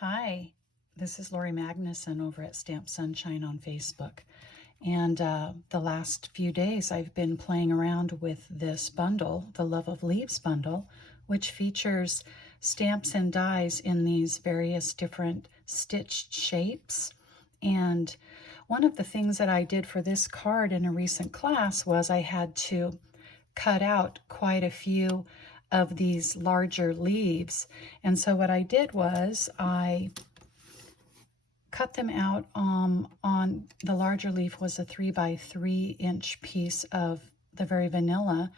Hi, this is Lori Magnuson over at Stamp Sunshine on Facebook. And the last few days I've been playing around with this bundle, the Love of Leaves bundle, which features stamps and dies in these various different stitched shapes. And one of the things that I did for this card in a recent class was I had to cut out quite a few of these larger leaves. And so what I did was I cut them out on the larger leaf was a 3x3 inch piece of the Very Vanilla,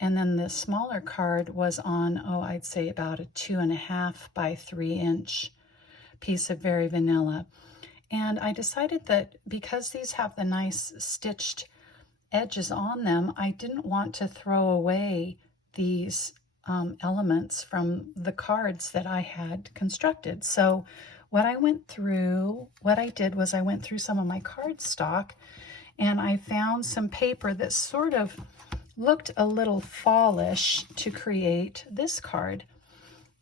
and then the smaller card was on, I'd say about a 2.5x3 inch piece of Very Vanilla. And I decided that because these have the nice stitched edges on them, I didn't want to throw away these elements from the cards that I had constructed. So what I did was I went through some of my cardstock and I found some paper that sort of looked a little fallish to create this card.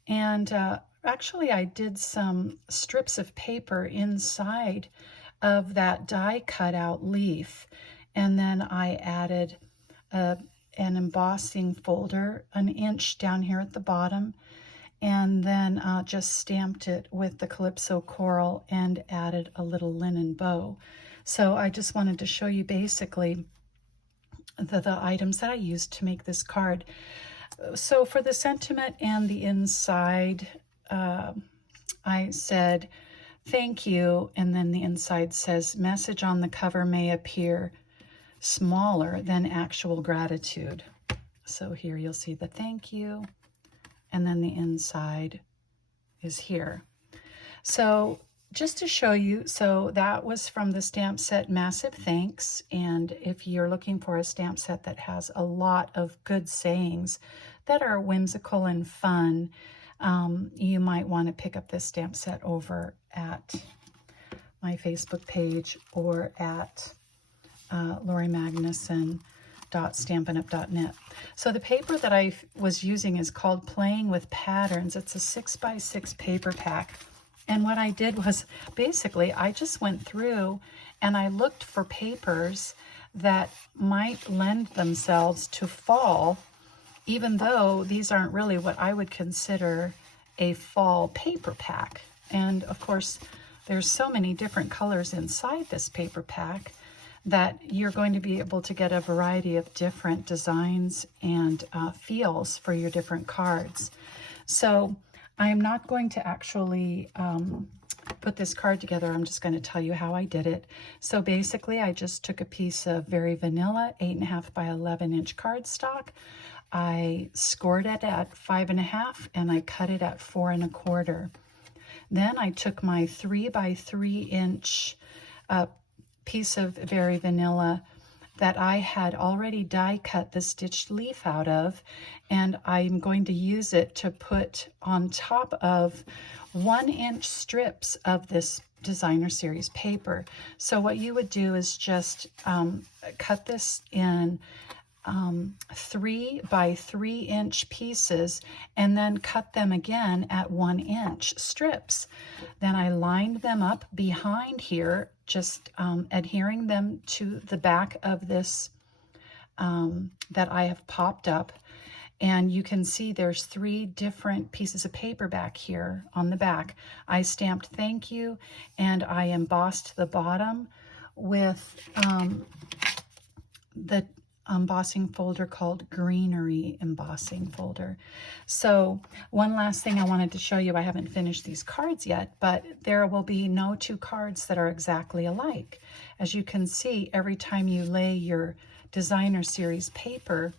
And actually I did some strips of paper inside of that die cutout leaf. And then I added an embossing folder, an inch down here at the bottom, and then just stamped it with the Calypso Coral and added a little linen bow. So I just wanted to show you basically the items that I used to make this card. So for the sentiment and the inside, I said, "Thank you," and then the inside says, "Message on the cover may appear smaller than actual gratitude." So here you'll see the thank you, and then the inside is here. So just to show you, so that was from the stamp set Massive Thanks, and if you're looking for a stamp set that has a lot of good sayings that are whimsical and fun, you might want to pick up this stamp set over at my Facebook page or at LoriMagnuson.stampinup.net. So the paper that I was using is called Playing with Patterns. It's a 6x6 paper pack. And what I did was basically I just went through and I looked for papers that might lend themselves to fall, even though these aren't really what I would consider a fall paper pack. And of course, there's so many different colors inside this paper pack that you're going to be able to get a variety of different designs and feels for your different cards. So I'm not going to actually put this card together. I'm just going to tell you how I did it. So basically, I just took a piece of Very Vanilla 8.5x11 inch cardstock. I scored it at 5.5 and I cut it at 4.25. Then I took my 3x3 inch piece of Very Vanilla that I had already die cut the stitched leaf out of, and I'm going to use it to put on top of 1-inch strips of this designer series paper. So what you would do is just cut this in 3x3-inch pieces and then cut them again at 1-inch strips. Then I lined them up behind here, just adhering them to the back of this that I have popped up. And you can see there's 3 different pieces of paper back here on the back. I stamped thank you, and I embossed the bottom with the embossing folder called Greenery embossing folder. So one last thing I wanted to show you, I haven't finished these cards yet, but there will be no 2 cards that are exactly alike. As you can see, every time you lay your designer series paper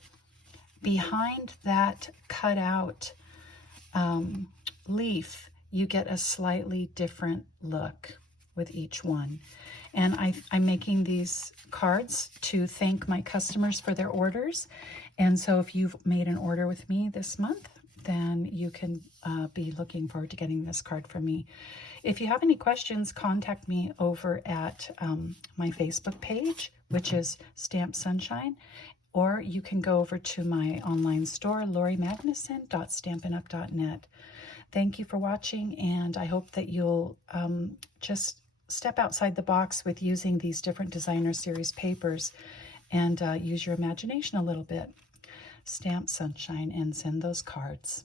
behind that cutout leaf, you get a slightly different look with each one. And I'm making these cards to thank my customers for their orders. And so if you've made an order with me this month, then you can be looking forward to getting this card from me. If you have any questions, contact me over at my Facebook page, which is Stamp Sunshine, or you can go over to my online store, lauriemagnuson.stampinup.net. Thank you for watching, and I hope that you'll just step outside the box with using these different designer series papers and use your imagination a little bit. Stamp sunshine and send those cards.